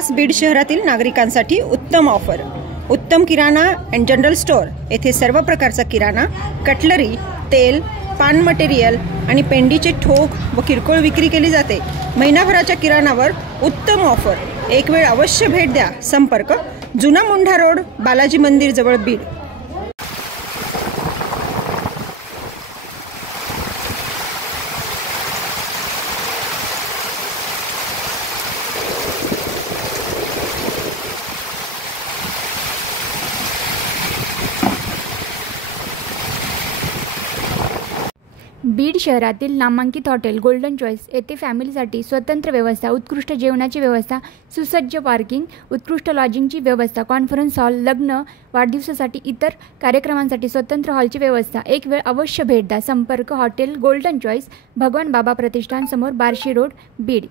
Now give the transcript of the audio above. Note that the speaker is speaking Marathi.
खास बीड शहरातील नागरिकांसाठी उत्तम ऑफर। उत्तम किराणा अँड जनरल स्टोअर येथे सर्व प्रकारचा किराणा, कटलरी, तेल, पान मटेरियल आणि पेंडीचे ठोक व किरकोळ विक्री केली जाते। महिनाभराच्या किराणावर उत्तम ऑफर। एक वेळ अवश्य भेट द्या। संपर्क जुना मुंढा रोड, बालाजी मंदिर जवळ, बीड। बीड शहरातील नामांकित हॉटेल गोल्डन चॉईस येथे फॅमिलीसाठी स्वतंत्र व्यवस्था, उत्कृष्ट जेवणाची व्यवस्था, सुसज्ज पार्किंग, उत्कृष्ट लॉजिंगची व्यवस्था, कॉन्फरन्स हॉल, लग्न, वाढदिवसासाठी इतर कार्यक्रमांसाठी स्वतंत्र हॉलची व्यवस्था। एक वेळ अवश्य भेट द्या। संपर्क हॉटेल गोल्डन चॉईस, भगवान बाबा प्रतिष्ठान समोर, बार्शी रोड, बीड।